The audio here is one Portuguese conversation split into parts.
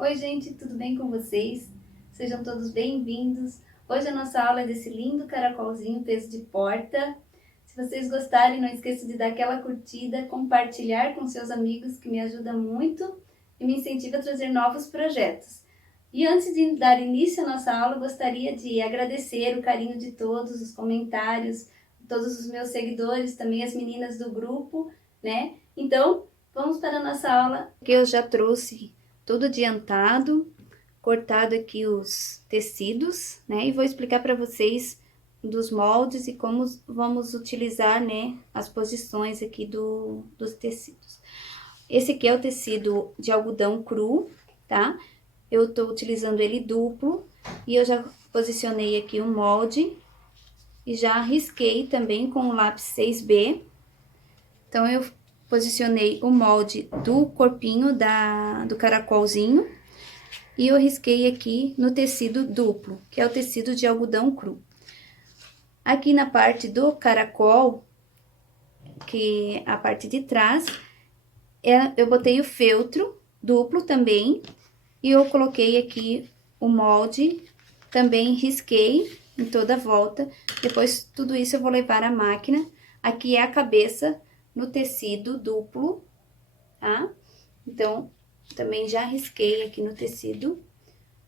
Oi, gente, tudo bem com vocês? Sejam todos bem-vindos. Hoje a nossa aula é desse lindo caracolzinho peso de porta. Se vocês gostarem, não esqueça de dar aquela curtida, compartilhar com seus amigos, que me ajuda muito e me incentiva a trazer novos projetos. E antes de dar início à nossa aula, gostaria de agradecer o carinho de todos, os comentários, todos os meus seguidores, também as meninas do grupo, né? Então, vamos para a nossa aula, que eu já trouxe tudo adiantado, cortado aqui os tecidos, né? E vou explicar para vocês dos moldes e como vamos utilizar, né, as posições aqui dos tecidos. Esse aqui é o tecido de algodão cru, tá? Eu tô utilizando ele duplo e eu já posicionei aqui um molde e já risquei também com o lápis 6B. Então, eu posicionei o molde do corpinho do caracolzinho e eu risquei aqui no tecido duplo, que é o tecido de algodão cru. Aqui na parte do caracol, que é a parte de trás, eu botei o feltro duplo também, e eu coloquei aqui o molde, também risquei em toda a volta. Depois, tudo isso eu vou levar à máquina. Aqui é a cabeça no tecido duplo, tá? Então, também já risquei aqui no tecido.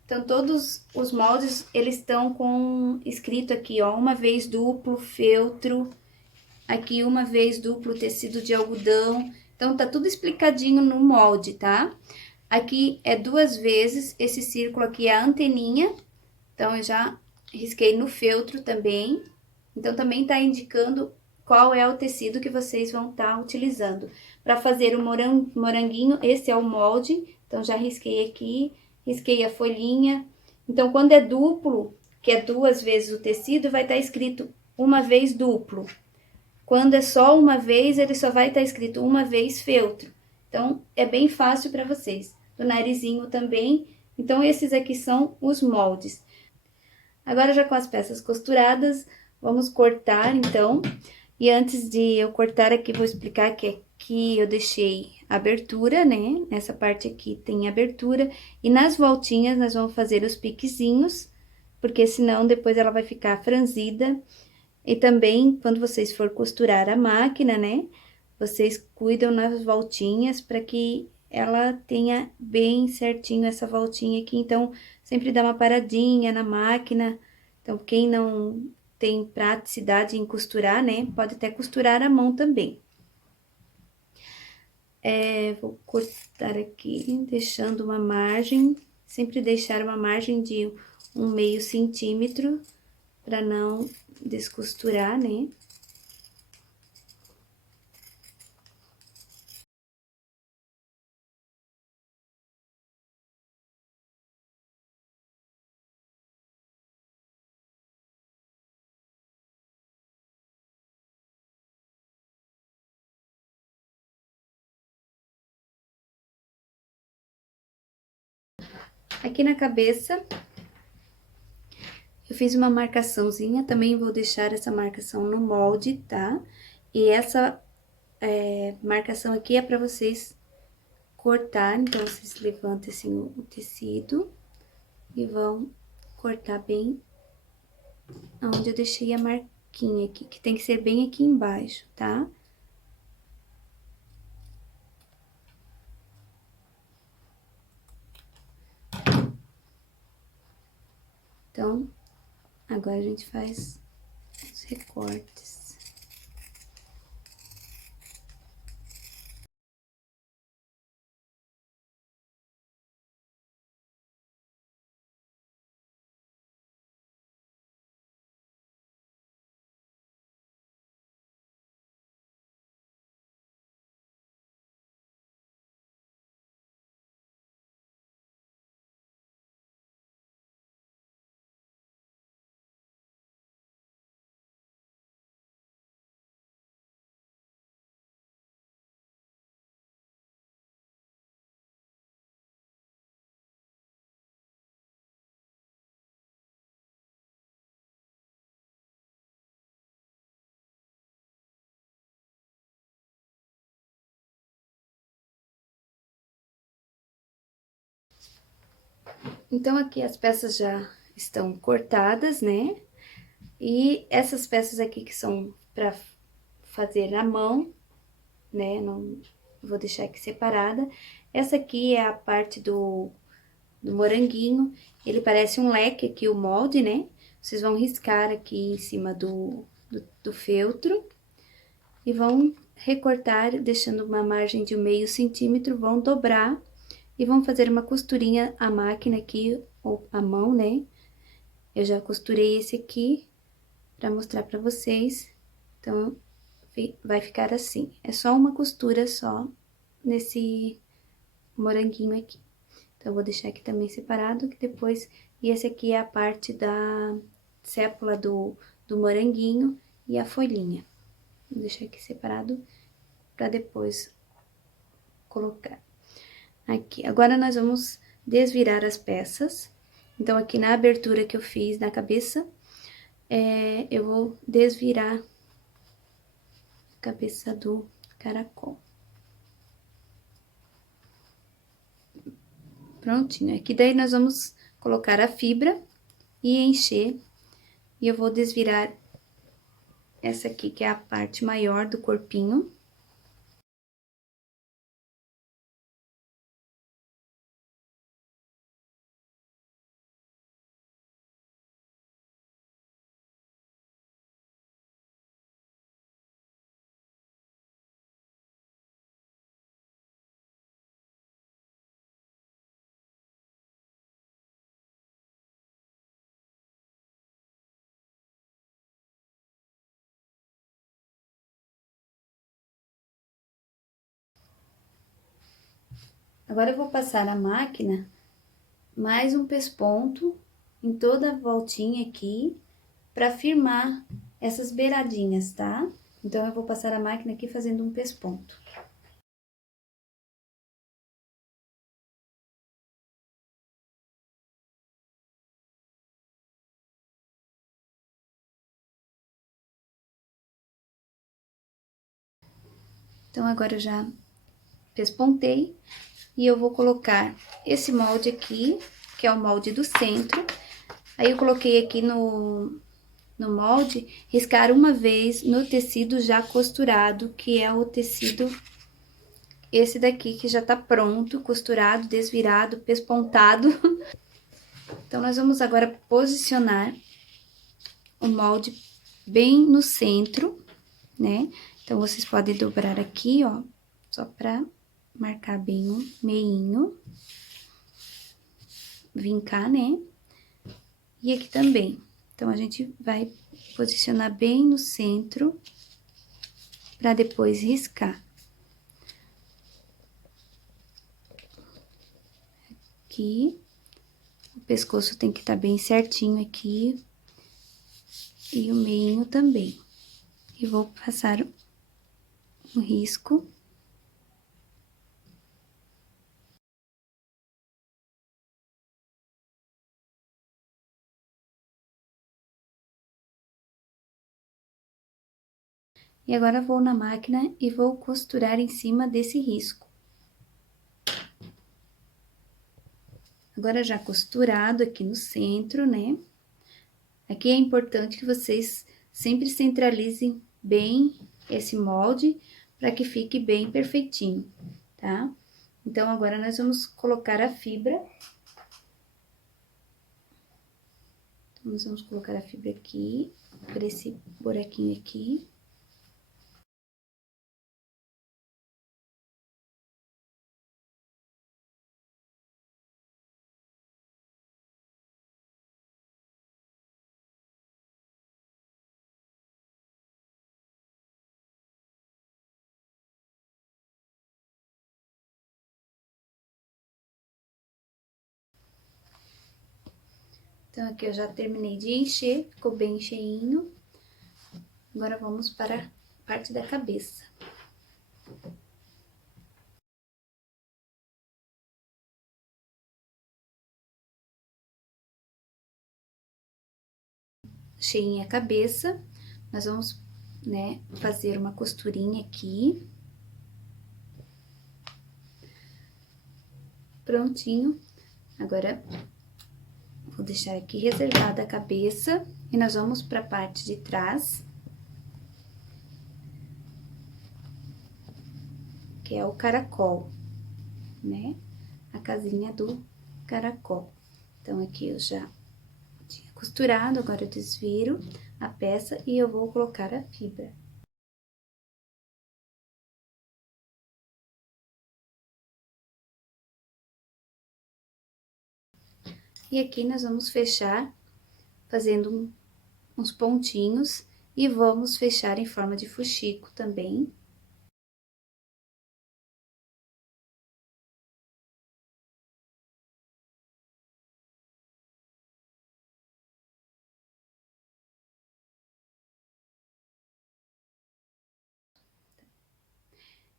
Então, todos os moldes, eles estão com escrito aqui, ó, uma vez duplo feltro, aqui uma vez duplo tecido de algodão. Então, tá tudo explicadinho no molde, tá? Aqui é 2 vezes, esse círculo aqui é a anteninha, então eu já risquei no feltro também. Então, também tá indicando qual é o tecido que vocês vão estar utilizando. Para fazer o moranguinho, esse é o molde, então já risquei aqui, risquei a folhinha. Então, quando é duplo, que é 2 vezes o tecido, vai estar escrito uma vez duplo. Quando é só uma vez, ele só vai estar escrito uma vez feltro. Então, é bem fácil para vocês. Do narizinho também. Então, esses aqui são os moldes. Agora, já com as peças costuradas, vamos cortar, então. E antes de eu cortar aqui, vou explicar que aqui eu deixei abertura, né? Nessa parte aqui tem abertura. E nas voltinhas, nós vamos fazer os piquezinhos, porque senão depois ela vai ficar franzida. E também, quando vocês for costurar a máquina, né? Vocês cuidam nas voltinhas para que ela tenha bem certinho essa voltinha aqui. Então, sempre dá uma paradinha na máquina. Então, quem não tem praticidade em costurar, né? Pode até costurar a mão também. Vou cortar aqui, deixando uma margem. Sempre deixar uma margem de 1/2 centímetro para não descosturar, né? Aqui na cabeça, eu fiz uma marcaçãozinha, também vou deixar essa marcação no molde, tá? E essa marcação aqui é pra vocês cortar, então, vocês levantam assim o tecido e vão cortar bem onde eu deixei a marquinha aqui, que tem que ser bem aqui embaixo, tá? Então, agora a gente faz os recortes. Então, aqui as peças já estão cortadas, né? E essas peças aqui que são pra fazer na mão, né? Não vou deixar aqui separada. Essa aqui é a parte do moranguinho. Ele parece um leque aqui, o molde, né? Vocês vão riscar aqui em cima do feltro e vão recortar, deixando uma margem de 0,5 centímetro, vão dobrar e vão fazer uma costurinha à máquina aqui, ou à mão, né? Eu já costurei esse aqui pra mostrar pra vocês. Então, vai ficar assim. É só uma costura só nesse moranguinho aqui. Então, eu vou deixar aqui também separado, que depois... E esse aqui é a parte da sépula do moranguinho e a folhinha. Vou deixar aqui separado pra depois colocar. Aqui, agora nós vamos desvirar as peças. Então, aqui na abertura que eu fiz na cabeça, eu vou desvirar a cabeça do caracol. Prontinho. Aqui daí nós vamos colocar a fibra e encher. E eu vou desvirar essa aqui, que é a parte maior do corpinho. Agora eu vou passar a máquina mais um pesponto em toda a voltinha aqui, para firmar essas beiradinhas, tá? Então, eu vou passar a máquina aqui fazendo um pesponto. Então, agora eu já pespontei e eu vou colocar esse molde aqui, que é o molde do centro. Aí, eu coloquei aqui no molde, riscar uma vez no tecido já costurado, que é o tecido esse daqui, que já tá pronto, costurado, desvirado, pespontado. Então, nós vamos agora posicionar o molde bem no centro, né? Então, vocês podem dobrar aqui, ó, só pra marcar bem o meinho. Vincar, né? E aqui também. Então, a gente vai posicionar bem no centro pra depois riscar. Aqui. O pescoço tem que estar bem certinho aqui. E o meinho também. E vou passar um risco. E agora, vou na máquina e vou costurar em cima desse risco. Agora, já costurado aqui no centro, né? Aqui é importante que vocês sempre centralizem bem esse molde, para que fique bem perfeitinho, tá? Então, agora nós vamos colocar a fibra. Então, nós vamos colocar a fibra aqui, por esse buraquinho aqui. Então, aqui eu já terminei de encher, ficou bem cheinho. Agora, vamos para a parte da cabeça. Cheinha a cabeça, nós vamos, né, fazer uma costurinha aqui. Prontinho. Agora, Vou deixar aqui reservada a cabeça e nós vamos para a parte de trás, que é o caracol, né? A casinha do caracol. Então, aqui eu já tinha costurado, agora eu desviro a peça e eu vou colocar a fibra. E aqui nós vamos fechar fazendo uns pontinhos e vamos fechar em forma de fuxico também.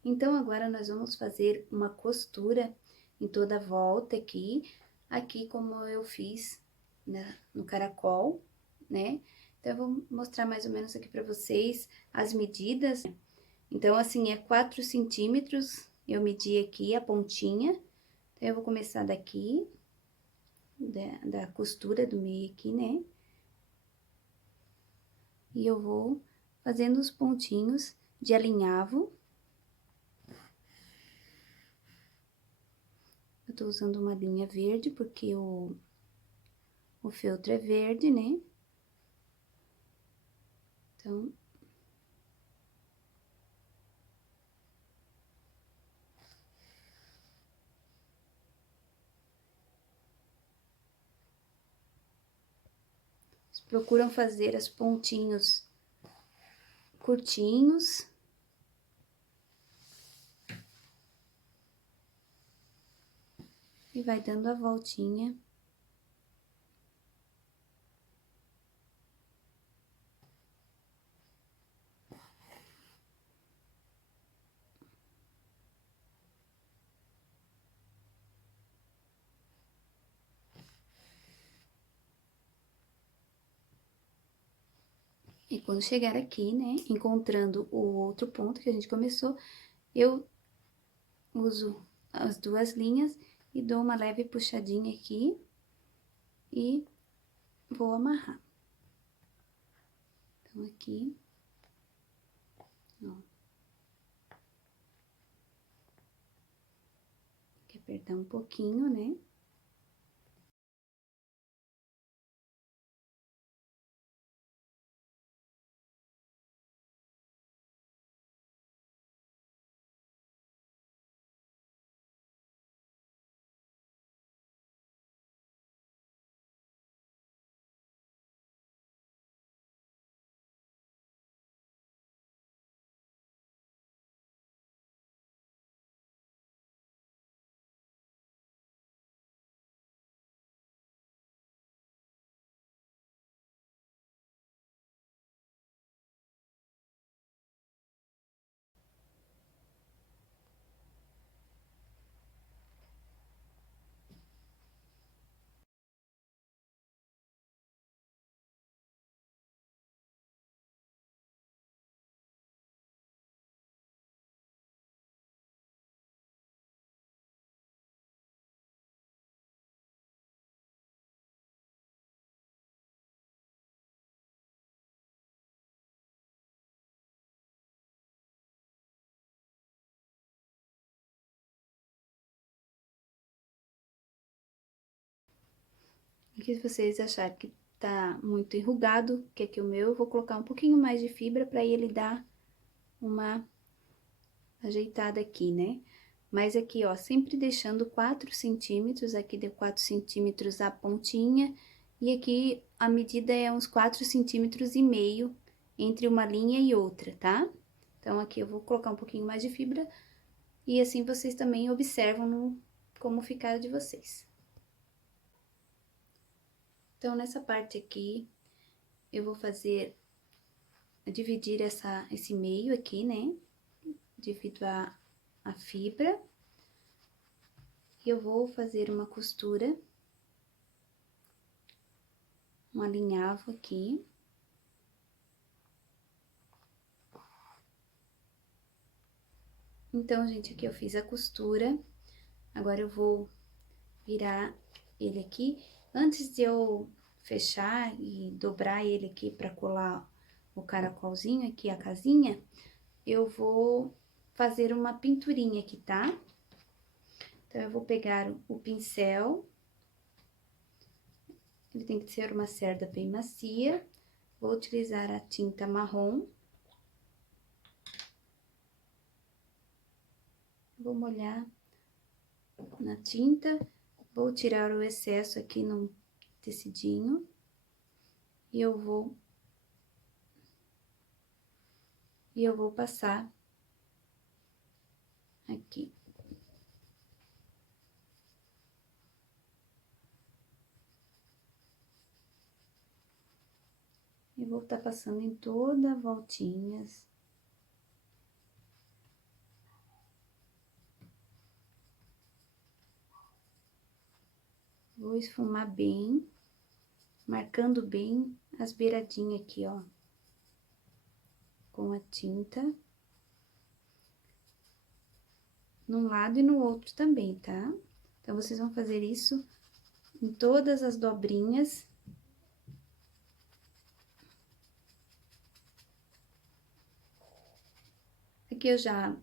Então, agora nós vamos fazer uma costura em toda a volta aqui como eu fiz no caracol, né? Então, eu vou mostrar mais ou menos aqui pra vocês as medidas. Então, assim, é 4 centímetros, eu medi aqui a pontinha. Então, eu vou começar daqui, da costura do meio aqui, né? E eu vou fazendo os pontinhos de alinhavo. Eu tô usando uma linha verde, porque o feltro é verde, né? Então, vocês procuram fazer as pontinhos curtinhos. E vai dando a voltinha. E quando chegar aqui, né, encontrando o outro ponto que a gente começou, eu uso as 2 linhas e dou uma leve puxadinha aqui e vou amarrar. Então, aqui, ó. Tem que apertar um pouquinho, né? Aqui, se vocês acharem que tá muito enrugado, que aqui o meu, eu vou colocar um pouquinho mais de fibra pra ele dar uma ajeitada aqui, né? Mas aqui, ó, sempre deixando 4 centímetros, aqui deu 4 centímetros a pontinha, e aqui a medida é uns 4 centímetros e meio entre uma linha e outra, tá? Então, aqui eu vou colocar um pouquinho mais de fibra, e assim vocês também observam como ficar de vocês. Então, nessa parte aqui, eu vou dividir esse meio aqui, né? Divido a fibra. E eu vou fazer uma costura, um alinhavo aqui. Então, gente, aqui eu fiz a costura, agora eu vou virar ele aqui Antes de eu fechar e dobrar ele aqui para colar o caracolzinho aqui, a casinha, eu vou fazer uma pinturinha aqui, tá? Então, eu vou pegar o pincel, ele tem que ser uma cerda bem macia, vou utilizar a tinta marrom. Vou molhar na tinta, vou tirar o excesso aqui no tecidinho e eu vou passar aqui. E vou estar passando em toda a voltinhas. Vou esfumar bem, marcando bem as beiradinhas aqui, ó, com a tinta. Num lado e no outro também, tá? Então, vocês vão fazer isso em todas as dobrinhas. Aqui eu já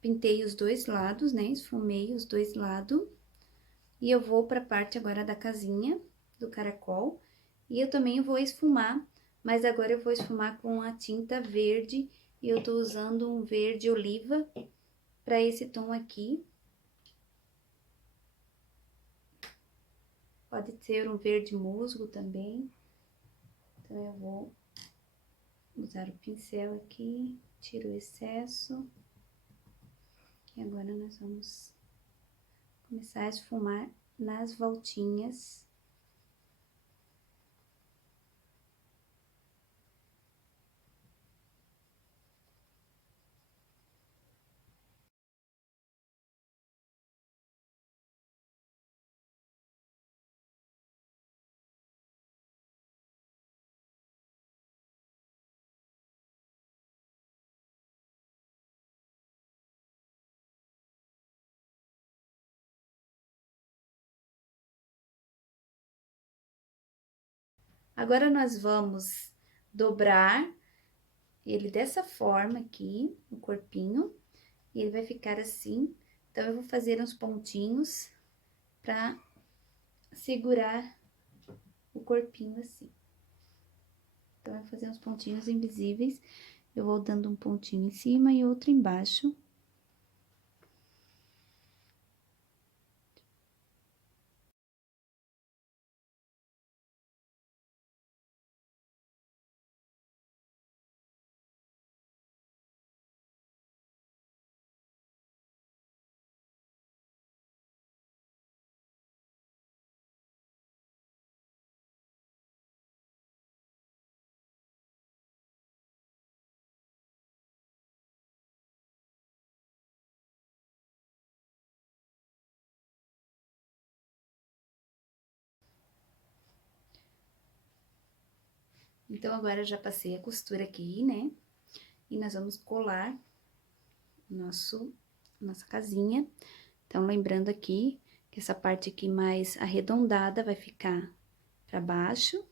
pintei os dois lados, né? Esfumei os dois lados. E eu vou pra parte agora da casinha do caracol. E eu também vou esfumar, mas agora eu vou esfumar com a tinta verde. E eu tô usando um verde oliva pra esse tom aqui. Pode ser um verde musgo também. Então, eu vou usar o pincel aqui, tiro o excesso. E agora, nós vamos começar a esfumar nas voltinhas. Agora, nós vamos dobrar ele dessa forma aqui, o corpinho, e ele vai ficar assim. Então, eu vou fazer uns pontinhos pra segurar o corpinho assim. Então, eu vou fazer uns pontinhos invisíveis. Eu vou dando um pontinho em cima e outro embaixo. Então, agora eu já passei a costura aqui, né? E nós vamos colar nossa casinha. Então, lembrando aqui que essa parte aqui mais arredondada vai ficar pra baixo,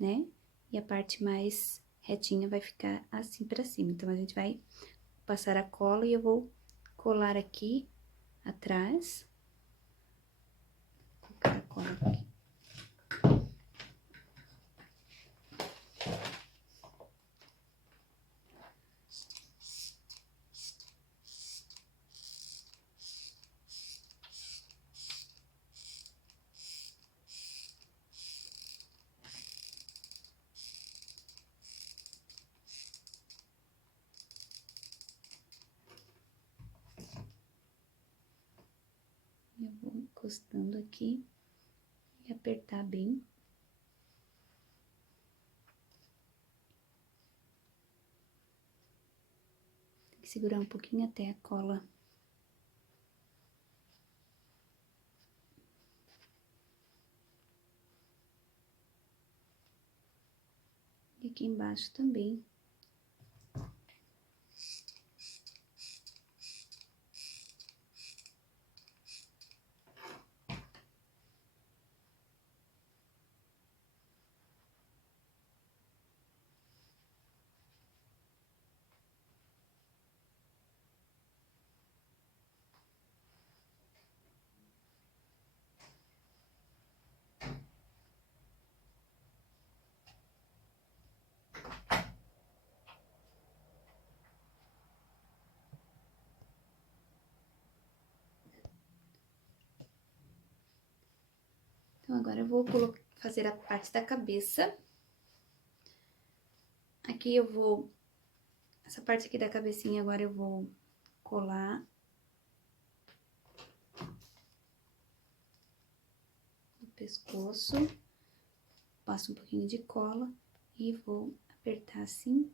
né? E a parte mais retinha vai ficar assim pra cima. Então, a gente vai passar a cola e eu vou colar aqui atrás. Vou colocar a cola aqui. Eu vou encostando aqui e apertar bem. Tem que segurar um pouquinho até a cola. E aqui embaixo também. Então, agora eu vou fazer a parte da cabeça. Aqui eu vou... Essa parte aqui da cabecinha agora eu vou colar no pescoço. Passo um pouquinho de cola e vou apertar assim.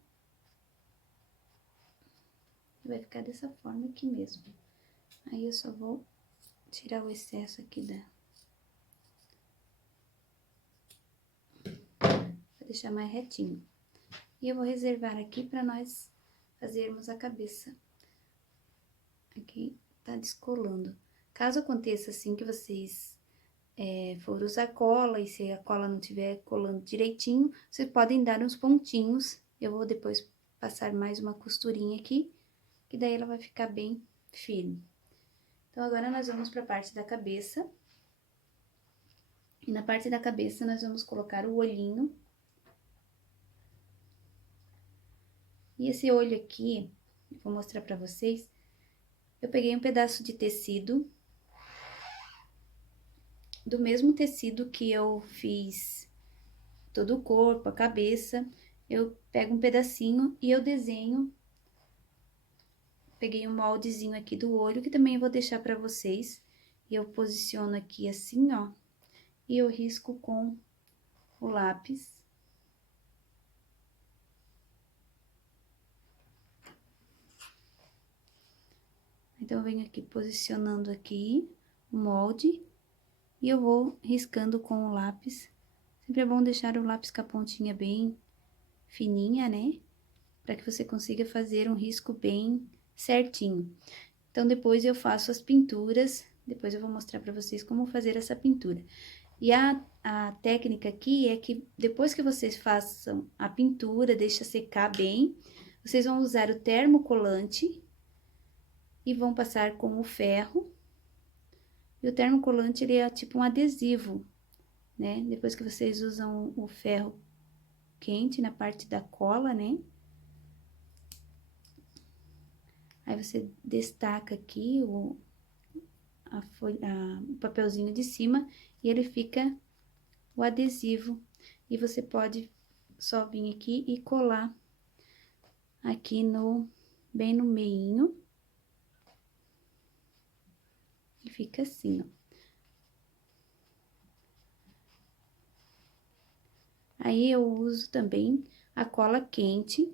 Vai ficar dessa forma aqui mesmo. Aí eu só vou tirar o excesso aqui pra deixar mais retinho. E eu vou reservar aqui pra nós fazermos a cabeça. Aqui tá descolando. Caso aconteça assim que vocês for usar cola e se a cola não estiver colando direitinho, vocês podem dar uns pontinhos. Eu vou depois passar mais uma costurinha aqui, que daí ela vai ficar bem firme. Então, agora nós vamos para a parte da cabeça. E na parte da cabeça nós vamos colocar o olhinho. E esse olho aqui, eu vou mostrar para vocês. Eu peguei um pedaço de tecido, do mesmo tecido que eu fiz todo o corpo, a cabeça. Eu pego um pedacinho e eu desenho. Peguei um moldezinho aqui do olho, que também eu vou deixar pra vocês. E eu posiciono aqui assim, ó. E eu risco com o lápis. Então, eu venho aqui posicionando aqui o molde. E eu vou riscando com o lápis. Sempre é bom deixar o lápis com a pontinha bem fininha, né? Pra que você consiga fazer um risco bem certinho. Então, depois eu faço as pinturas. Depois eu vou mostrar pra vocês como fazer essa pintura. E a técnica aqui é que depois que vocês façam a pintura, deixa secar bem, vocês vão usar o termocolante e vão passar com o ferro. E o termocolante, ele é tipo um adesivo, né? Depois que vocês usam o ferro quente na parte da cola, né? Aí você destaca aqui o papelzinho de cima e ele fica o adesivo. E você pode só vir aqui e colar aqui bem no meinho. E fica assim, ó. Aí eu uso também a cola quente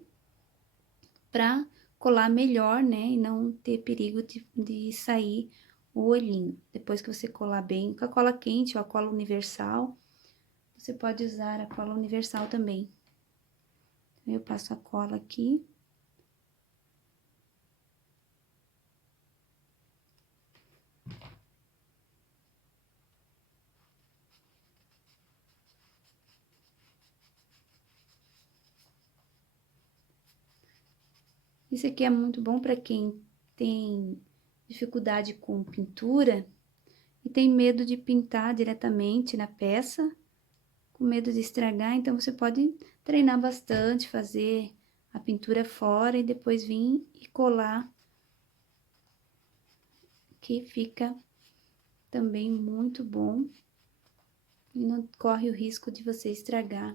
pra colar melhor, né? E não ter perigo de sair o olhinho. Depois que você colar bem com a cola quente ou a cola universal, você pode usar a cola universal também. Eu passo a cola aqui. Isso aqui é muito bom para quem tem dificuldade com pintura e tem medo de pintar diretamente na peça, com medo de estragar, então você pode treinar bastante, fazer a pintura fora e depois vir e colar, que fica também muito bom e não corre o risco de você estragar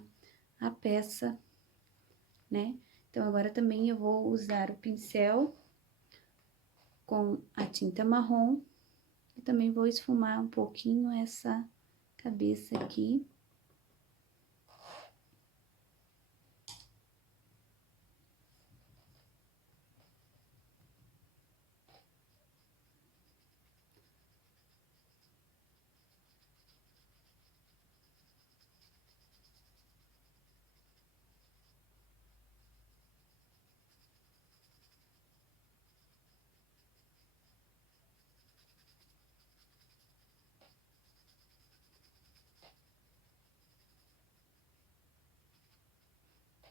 a peça, né? Então, agora também eu vou usar o pincel com a tinta marrom e também vou esfumar um pouquinho essa cabeça aqui.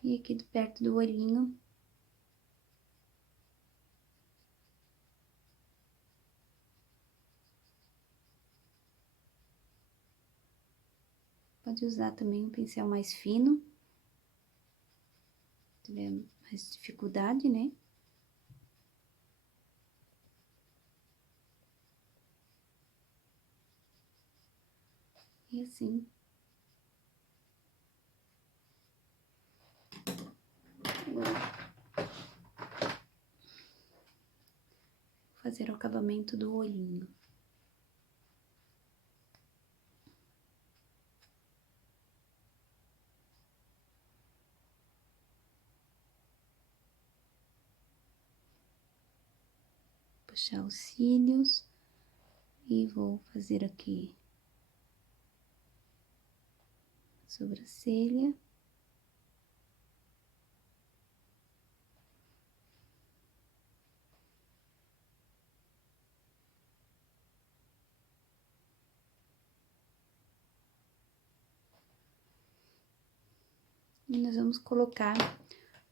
E aqui perto do olhinho. Pode usar também um pincel mais fino. Se tiver mais dificuldade, né? E assim. Vou fazer o acabamento do olhinho. Puxar os cílios e vou fazer aqui a sobrancelha. E nós vamos colocar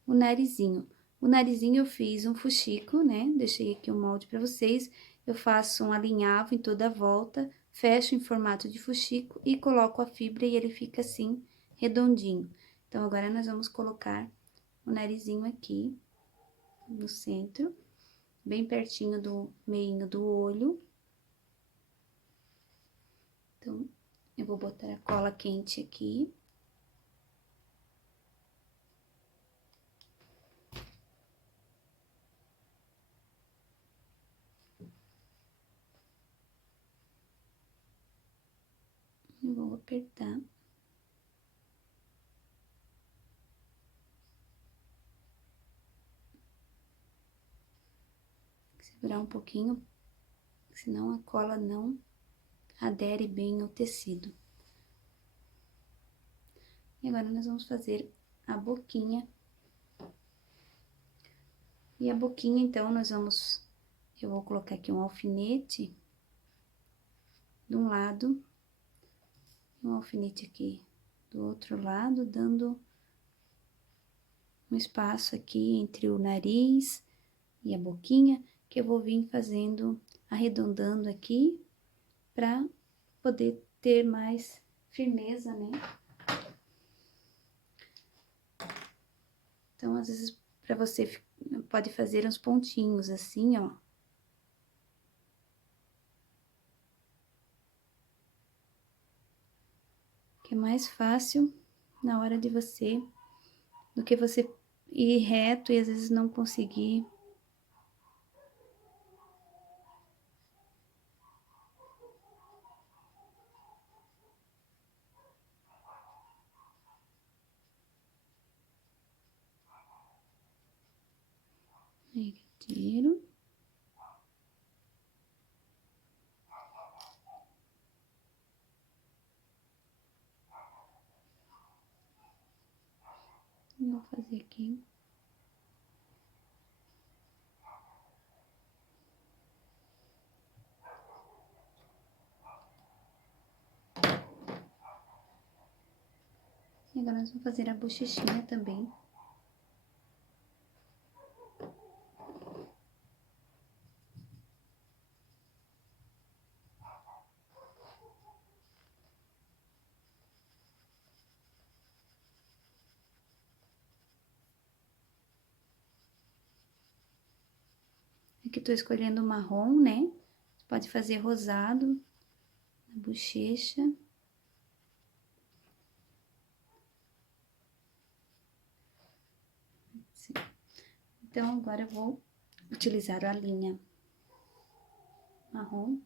o narizinho. O narizinho eu fiz um fuxico, né? Deixei aqui o molde pra vocês. Eu faço um alinhavo em toda a volta, fecho em formato de fuxico e coloco a fibra e ele fica assim, redondinho. Então, agora nós vamos colocar o narizinho aqui no centro, bem pertinho do meinho do olho. Então, eu vou botar a cola quente aqui. Eu vou apertar. Segurar um pouquinho, senão a cola não adere bem ao tecido. E agora, nós vamos fazer a boquinha. E a boquinha, então, eu vou colocar aqui um alfinete de um lado, e um alfinete aqui do outro lado, dando um espaço aqui entre o nariz e a boquinha, que eu vou vir fazendo, arredondando aqui, pra poder ter mais firmeza, né? Então, às vezes, pra você, pode fazer uns pontinhos assim, ó. Que é mais fácil na hora de você, do que você ir reto e às vezes não conseguir. Aí, tiro. Vou fazer aqui. E agora nós vamos fazer a bochechinha também. Aqui tô escolhendo marrom, né? Você pode fazer rosado na bochecha. Assim. Então, agora eu vou utilizar a linha marrom.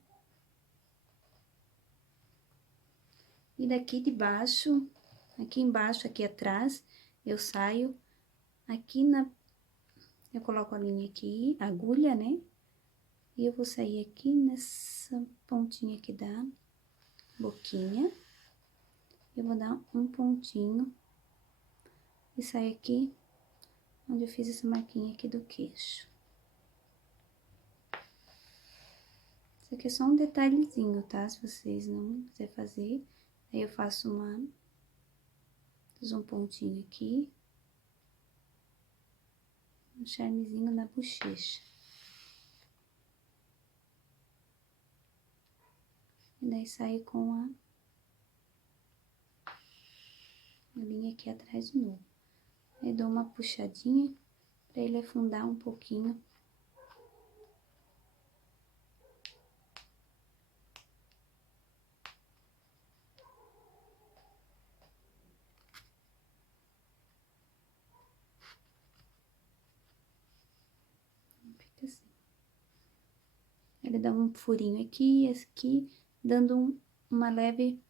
E daqui de baixo, aqui embaixo, aqui atrás, eu saio aqui eu coloco a linha aqui, a agulha, né? E eu vou sair aqui nessa pontinha aqui da boquinha. Eu vou dar um pontinho e sair aqui onde eu fiz essa marquinha aqui do queixo. Isso aqui é só um detalhezinho, tá? Se vocês não quiserem fazer, aí eu faço um pontinho aqui. Um charmezinho na bochecha. E daí saio com a linha aqui atrás de novo. Aí dou uma puxadinha pra ele afundar um pouquinho. Ele dá um furinho aqui e aqui, dando uma leve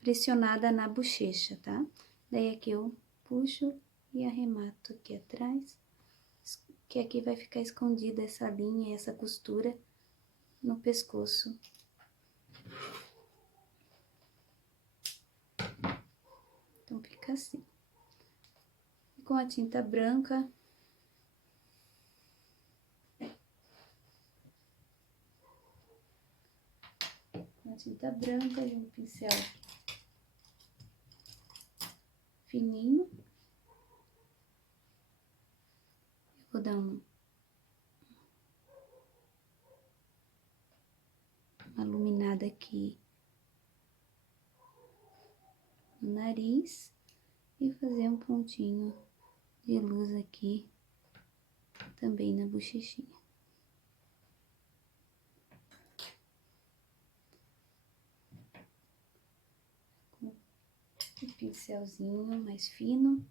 pressionada na bochecha, tá? Daí aqui eu puxo e arremato aqui atrás, que aqui vai ficar escondida essa linha e essa costura no pescoço. Então, fica assim. E com a tinta branca, e um pincel fininho, eu vou dar uma iluminada aqui no nariz e fazer um pontinho de luz aqui também na bochechinha. Com um pincelzinho mais fino.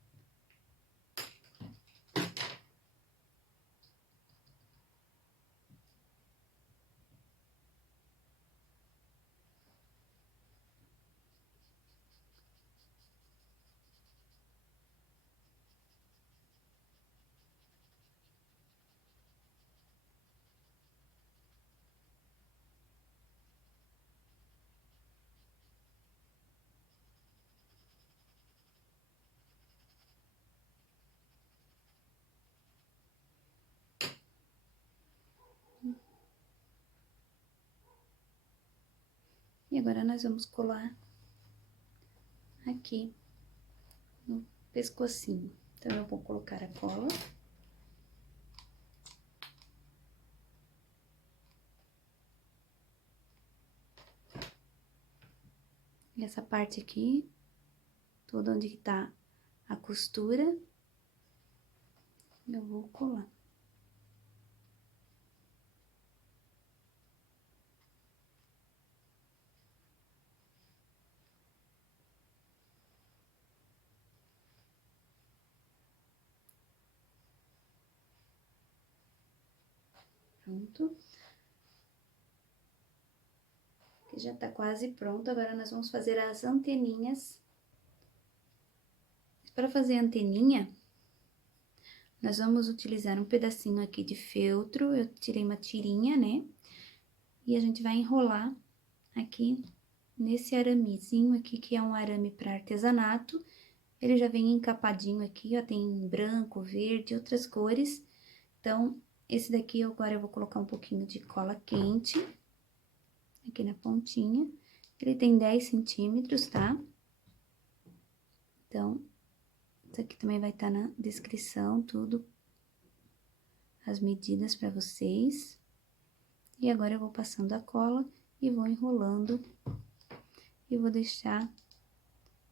E agora nós vamos colar aqui no pescocinho. Então, eu vou colocar a cola. E essa parte aqui, toda onde que tá a costura, eu vou colar. Pronto. Aqui já tá quase pronto, agora nós vamos fazer as anteninhas. Para fazer a anteninha, nós vamos utilizar um pedacinho aqui de feltro, eu tirei uma tirinha, né? E a gente vai enrolar aqui nesse aramezinho aqui, que é um arame para artesanato. Ele já vem encapadinho aqui, ó, tem branco, verde, outras cores. Então, esse daqui agora eu vou colocar um pouquinho de cola quente aqui na pontinha. Ele tem 10 centímetros, tá? Então, isso aqui também vai estar na descrição, tudo, as medidas para vocês. E agora eu vou passando a cola e vou enrolando. E vou deixar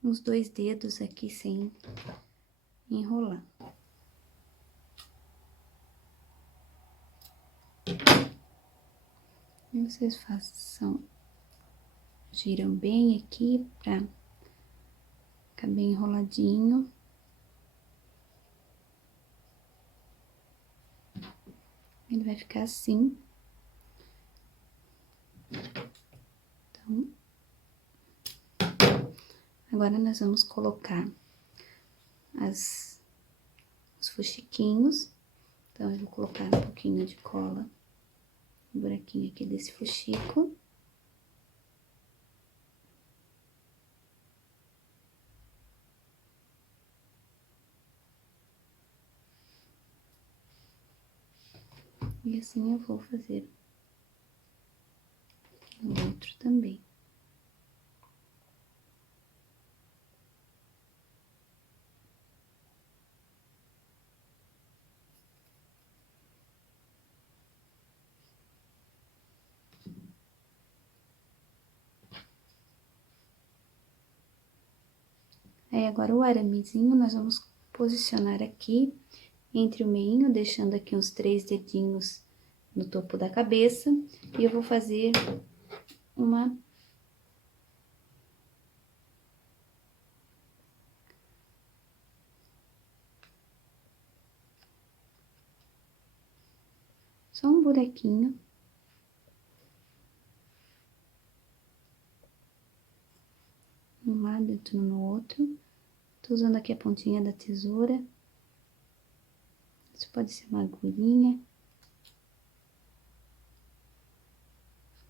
uns 2 dedos aqui sem enrolar. E vocês façam, giram bem aqui pra ficar bem enroladinho. Ele vai ficar assim. Então, agora nós vamos colocar os fuxiquinhos. Então, eu vou colocar um pouquinho de cola no buraquinho aqui desse fuxico. E assim eu vou fazer no outro também. Aí, agora o aramezinho nós vamos posicionar aqui entre o meinho, deixando aqui uns 3 dedinhos no topo da cabeça. E eu vou fazer uma só um buraquinho dentro no outro. Tô usando aqui a pontinha da tesoura. Isso pode ser uma agulhinha.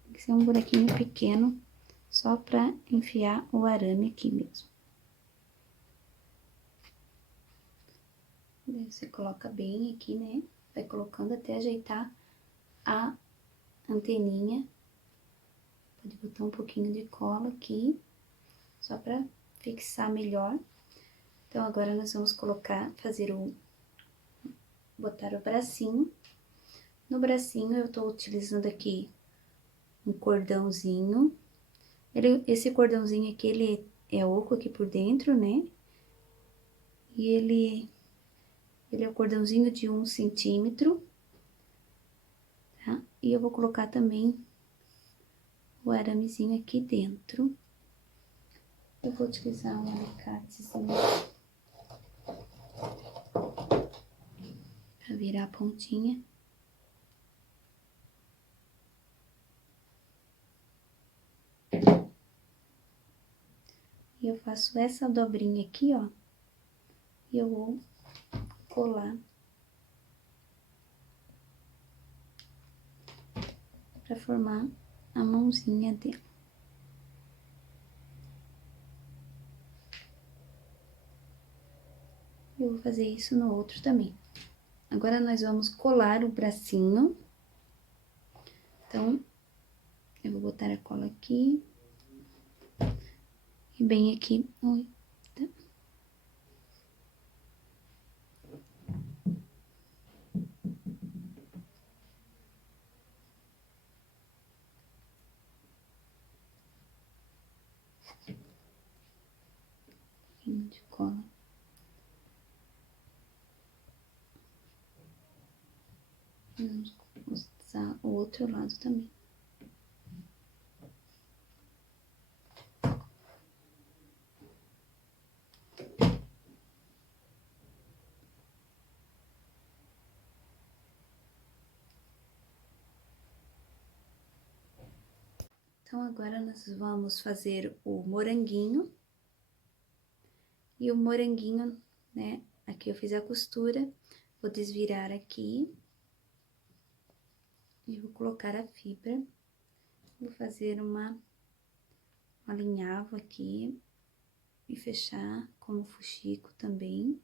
Tem que ser um buraquinho pequeno, só pra enfiar o arame aqui mesmo. Daí você coloca bem aqui, né? Vai colocando até ajeitar a anteninha. Pode botar um pouquinho de cola aqui, só pra fixar melhor. Então, agora nós vamos botar o bracinho. No bracinho, eu tô utilizando aqui um cordãozinho. Esse cordãozinho aqui, ele é oco aqui por dentro, né? E ele é o cordãozinho de 1 centímetro, tá? E eu vou colocar também o aramezinho aqui dentro. Eu vou utilizar um alicatezinho pra virar a pontinha. E eu faço essa dobrinha aqui, ó. E eu vou colar pra formar a mãozinha dela. Eu vou fazer isso no outro também. Agora, nós vamos colar o bracinho. Então, eu vou botar a cola aqui. E bem aqui. Oi, tá? Um pouquinho de cola. Vamos usar o outro lado também. Então, agora nós vamos fazer o moranguinho. E o moranguinho, né, aqui eu fiz a costura, vou desvirar aqui. E vou colocar a fibra. Vou fazer um alinhavo aqui e fechar como fuxico também.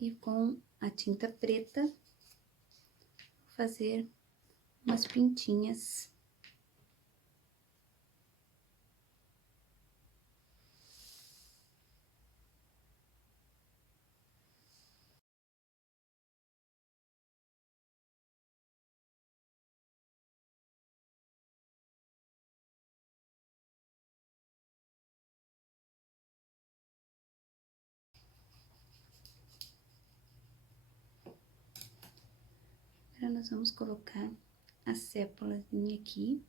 E com a tinta preta, vou fazer umas pintinhas. Agora, nós vamos colocar a sépulazinha aqui.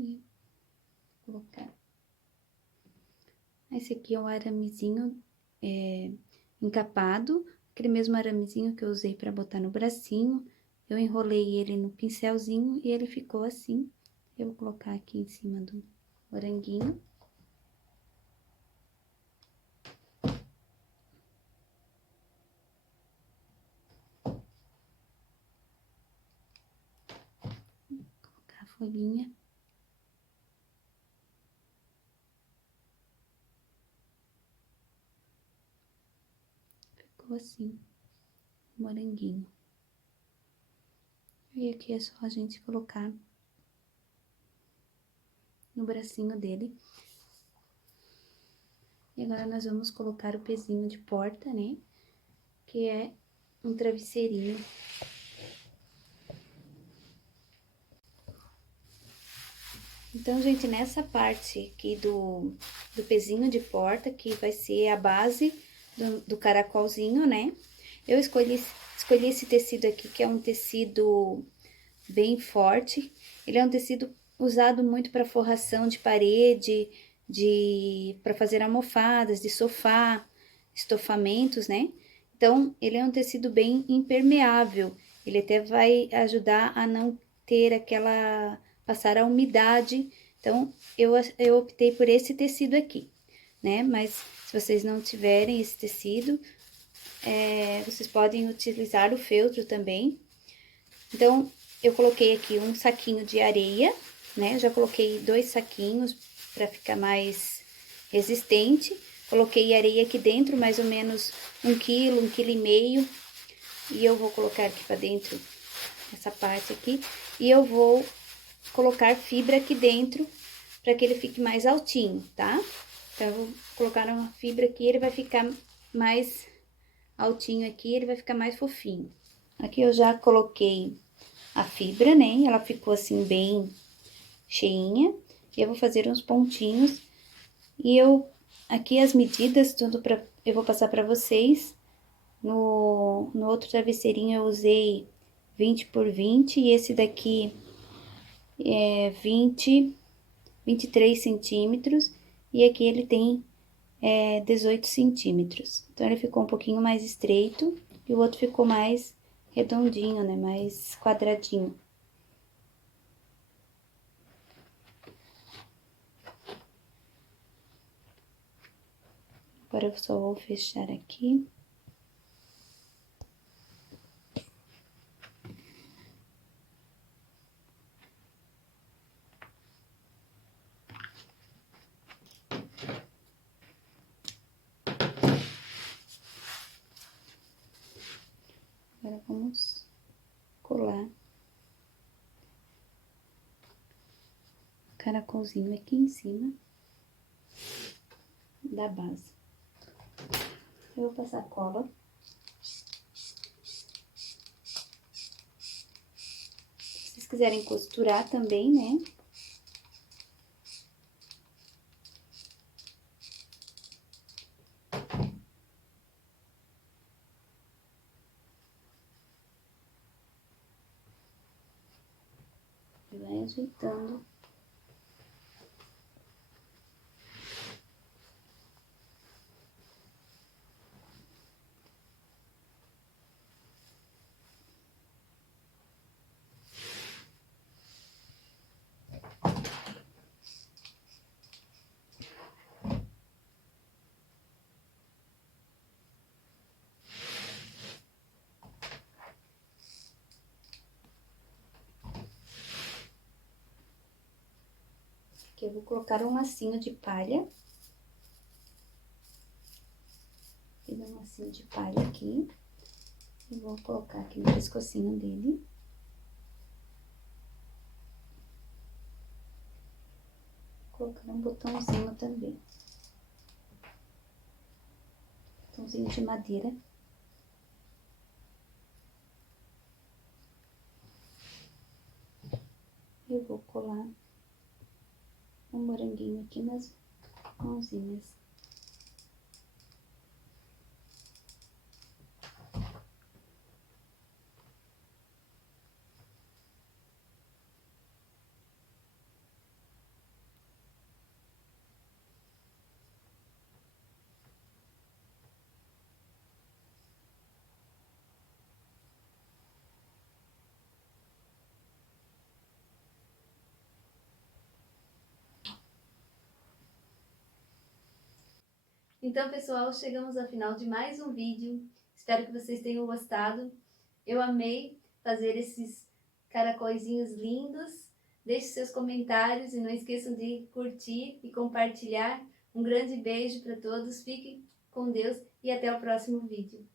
E colocar. Esse aqui é o aramezinho encapado, aquele mesmo aramezinho que eu usei para botar no bracinho. Eu enrolei ele no pincelzinho e ele ficou assim. Eu vou colocar aqui em cima do moranguinho. Colocar a folhinha. Ficou assim, moranguinho. E aqui é só a gente colocar no bracinho dele. E agora nós vamos colocar o pezinho de porta, né? Que é um travesseirinho. Então, gente, nessa parte aqui do pezinho de porta, que vai ser a base do caracolzinho, né? Eu escolhi esse tecido aqui, que é um tecido bem forte. Ele é um tecido usado muito para forração de parede, para fazer almofadas, de sofá, estofamentos, né? Então, ele é um tecido bem impermeável. Ele até vai ajudar a não ter passar a umidade. Então, eu optei por esse tecido aqui, né? Mas, se vocês não tiverem esse tecido, vocês podem utilizar o feltro também. Então, eu coloquei aqui um saquinho de areia, né? Eu já coloquei 2 saquinhos para ficar mais resistente. Coloquei areia aqui dentro, mais ou menos 1 quilo, 1,5 quilo. E eu vou colocar aqui para dentro, essa parte aqui. E eu vou colocar fibra aqui dentro, para que ele fique mais altinho, tá? Então, eu vou colocar uma fibra aqui, ele vai ficar mais altinho aqui, ele vai ficar mais fofinho. Aqui eu já coloquei a fibra, né? Ela ficou assim bem cheinha. E eu vou fazer uns pontinhos. E aqui as medidas, eu vou passar para vocês. No outro travesseirinho eu usei 20 por 20 e esse daqui é 23 centímetros. E aqui ele tem 18 centímetros. Então, ele ficou um pouquinho mais estreito e o outro ficou mais redondinho, né? Mais quadradinho. Agora, eu só vou fechar aqui. Agora, vamos colar o caracolzinho aqui em cima da base. Eu vou passar cola. Se vocês quiserem costurar também, né? E vai ajeitando. Aqui eu vou colocar um lacinho de palha. Fiz um lacinho de palha aqui. E vou colocar aqui no pescocinho dele. Colocar um botãozinho também. Botãozinho de madeira. Eu vou colar um moranguinho aqui nas mãozinhas. Então, pessoal, chegamos ao final de mais um vídeo. Espero que vocês tenham gostado. Eu amei fazer esses caracóizinhos lindos. Deixe seus comentários e não esqueçam de curtir e compartilhar. Um grande beijo para todos, fiquem com Deus e até o próximo vídeo.